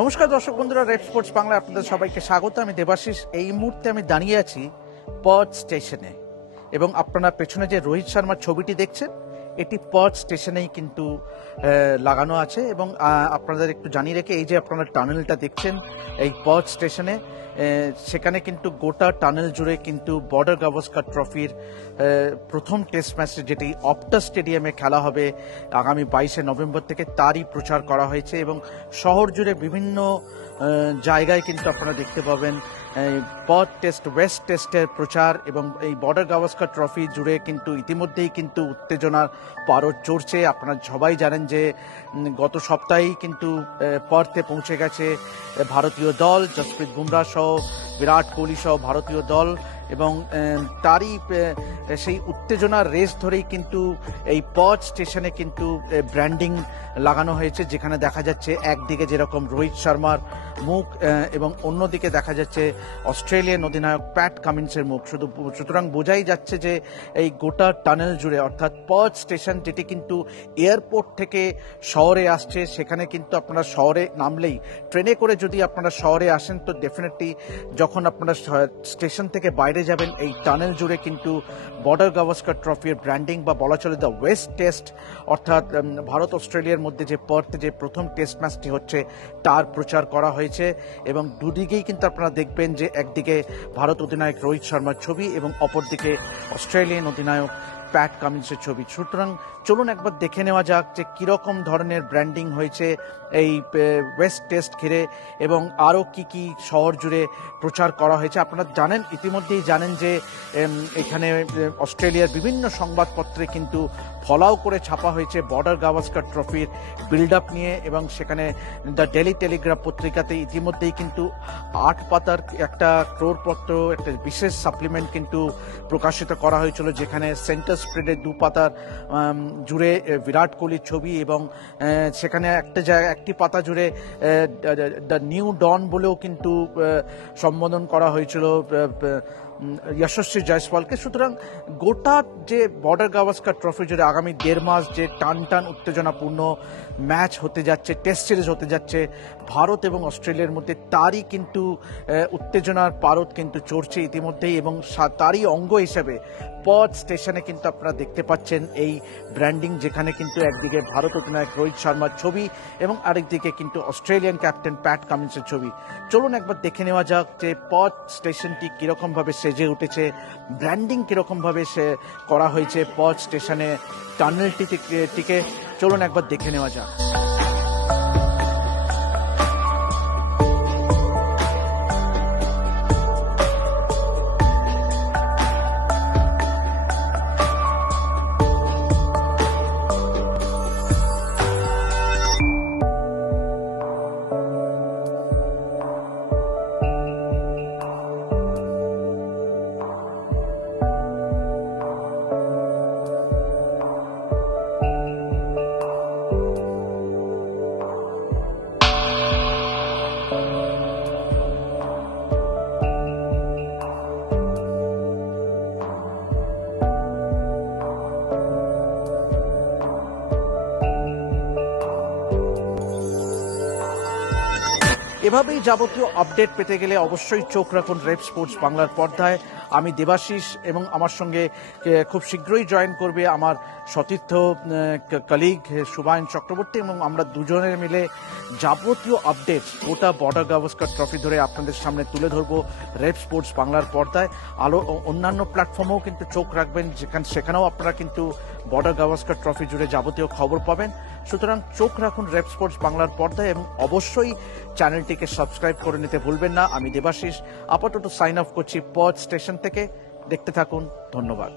নমস্কার দর্শক বন্ধুরা, রেড স্পোর্টস বাংলা আপনাদের সবাইকে স্বাগত। আমি দেবাশিস। এই মুহূর্তে আমি দাঁড়িয়ে আছি পার্থ স্টেশনে এবং আপনারা পেছনে যে রোহিত শর্মার ছবিটি দেখছেন এটি পার্থ স্টেশনেই কিন্তু লাগানো আছে। এবং আপনাদের একটু জানিয়ে রেখে, এই যে আপনারা টানেলটা দেখছেন এই পার্থ স্টেশনে, সেখানে কিন্তু গোটা টানেল জুড়ে কিন্তু বর্ডার গাভাস্কার ট্রফির প্রথম টেস্ট ম্যাচ যেটি অপটাস স্টেডিয়ামে খেলা হবে আগামী 22শে নভেম্বর থেকে, তারই প্রচার করা হয়েছে। এবং শহর জুড়ে বিভিন্ন জায়গায় কিন্তু আপনারা দেখতে পাবেন পার্থ টেস্ট, ওয়েস্ট টেস্টের প্রচার। এবং এই বর্ডার গাভাস্কার ট্রফি জুড়ে কিন্তু ইতিমধ্যেই কিন্তু উত্তেজনার পারদ চড়ছে। আপনারা সবাই জানেন যে গত সপ্তাহেই কিন্তু পার্থে পৌঁছে গেছে ভারতীয় দল, জসপ্রীত বুমরাহ সহ, বিরাট কোহলি সহ ভারতীয় দল। এবং তারই সেই উত্তেজনার রেস ধরেই কিন্তু এই পার্থ স্টেশনে কিন্তু ব্র্যান্ডিং লাগানো হয়েছে, যেখানে দেখা যাচ্ছে একদিকে যেরকম রোহিত শর্মার মুখ এবং অন্যদিকে দেখা যাচ্ছে অস্ট্রেলিয়ান অধিনায়ক প্যাট কামিন্সের মুখ। সুতরাং বোঝাই যাচ্ছে যে এই গোটা টানেল জুড়ে, অর্থাৎ পার্থ স্টেশন যেটি কিন্তু এয়ারপোর্ট থেকে শহরে আসছে, সেখানে কিন্তু আপনারা শহরে নামলেই, ট্রেনে করে যদি আপনারা শহরে আসেন তো ডেফিনেটলি যখন আপনারা স্টেশন থেকে বাইরে যাবেন এই টানেল জুড়ে কিন্তু বর্ডার গাভাস্কার ট্রফির ব্র্যান্ডিং, বা বলা চলে দ্য ওয়েস্ট টেস্ট, অর্থাৎ ভারত অস্ট্রেলিয়ার মধ্যে যে পার্থে যে প্রথম টেস্ট ম্যাচটি হচ্ছে তার প্রচার করা হয়েছে। এবং দুদিকেই কিন্তু আপনারা দেখবেন যে একদিকে ভারত অধিনায়ক রোহিত শর্মার ছবি এবং অপরদিকে অস্ট্রেলিয়ান অধিনায়ক প্যাট কামিন্সের ছবি। সুতরাং চলুন একবার দেখে নেওয়া যাক যে কিরকম ধরনের ব্র্যান্ডিং হয়েছে এই ওয়েস্ট টেস্ট ঘিরে এবং আরও কি কি শহর জুড়ে প্রচার করা হয়েছে। আপনারা জানেন, ইতিমধ্যেই জানেন যে এখানে অস্ট্রেলিয়ার বিভিন্ন সংবাদপত্রে কিন্তু ফলাও করে ছাপা হয়েছে বর্ডার গাভাস্কার ট্রফির বিল্ড আপ নিয়ে। এবং সেখানে দ্য ডেলি টেলিগ্রাফ পত্রিকাতে ইতিমধ্যেই কিন্তু 8 পাতার একটা ক্রোড়পত্র, একটা বিশেষ সাপ্লিমেন্ট কিন্তু প্রকাশিত করা হয়েছিল, যেখানে সেন্টার স্প্রেডের 2 পাতার জুড়ে বিরাট কোহলির ছবি এবং সেখানে একটি পাতা জুড়ে দ্য নিউ ডন বলেও কিন্তু সম্বোধন করা হয়েছিল যশস্বী জয়সওয়ালকে। সুতরাং গোটা যে বর্ডার গাভাস্কার ট্রফি জুড়ে আগামী 1.5 মাস যে টান উত্তেজনাপূর্ণ ম্যাচ হতে যাচ্ছে, টেস্ট সিরিজ হতে যাচ্ছে ভারত এবং অস্ট্রেলিয়ার মধ্যে, তারই কিন্তু উত্তেজনার পারদ কিন্তু চড়ছে ইতিমধ্যেই। এবং তারই অঙ্গ হিসেবে পার্থ স্টেশনে কিন্তু আপনারা দেখতে পাচ্ছেন এই ব্র্যান্ডিং, যেখানে কিন্তু একদিকে ভারত অধিনায়ক রোহিত শর্মার ছবি এবং আরেকদিকে কিন্তু অস্ট্রেলিয়ান ক্যাপ্টেন প্যাট কামিন্সের ছবি। চলুন একবার দেখে নেওয়া যাক যে পার্থ স্টেশনটি কীরকমভাবে সেজে উঠেছে, ব্র্যান্ডিং কীরকমভাবে সে করা হয়েছে পার্থ স্টেশনে টানেলটিকে। চলুন একবার দেখে নেওয়া যাক। এভাবেই যাবতীয় আপডেট পেতে গেলে অবশ্যই চোখ রাখুন রেড স্পোর্টস বাংলার পর্দায়। আমি দেবাশিস এবং আমার সঙ্গে খুব শীঘ্রই জয়েন করবে আমার সতীর্থ কলিগ শুভায়ন চক্রবর্তী, এবং আমরা দুজনের মিলে যাবতীয় আপডেট গোটা বর্ডার গাভাস্কার ট্রফি ধরে আপনাদের সামনে তুলে ধরবো রেড স্পোর্টস বাংলার পর্দায়। অন্যান্য প্ল্যাটফর্মেও কিন্তু চোখ রাখবেন, সেখানেও আপনারা কিন্তু বর্ডার গাভাস্কার ট্রফি জুড়ে যাবতীয় খবর পাবেন। সুতরাং চোখ রাখুন রেড স্পোর্টস বাংলার পর্দায় এবং অবশ্যই চ্যানেলটিকে সাবস্ক্রাইব করে নিতে ভুলবেন না। আমি দেবাশিস আপাতত সাইন অফ করছি পার্থ স্টেশন থেকে। দেখতে থাকুন, ধন্যবাদ।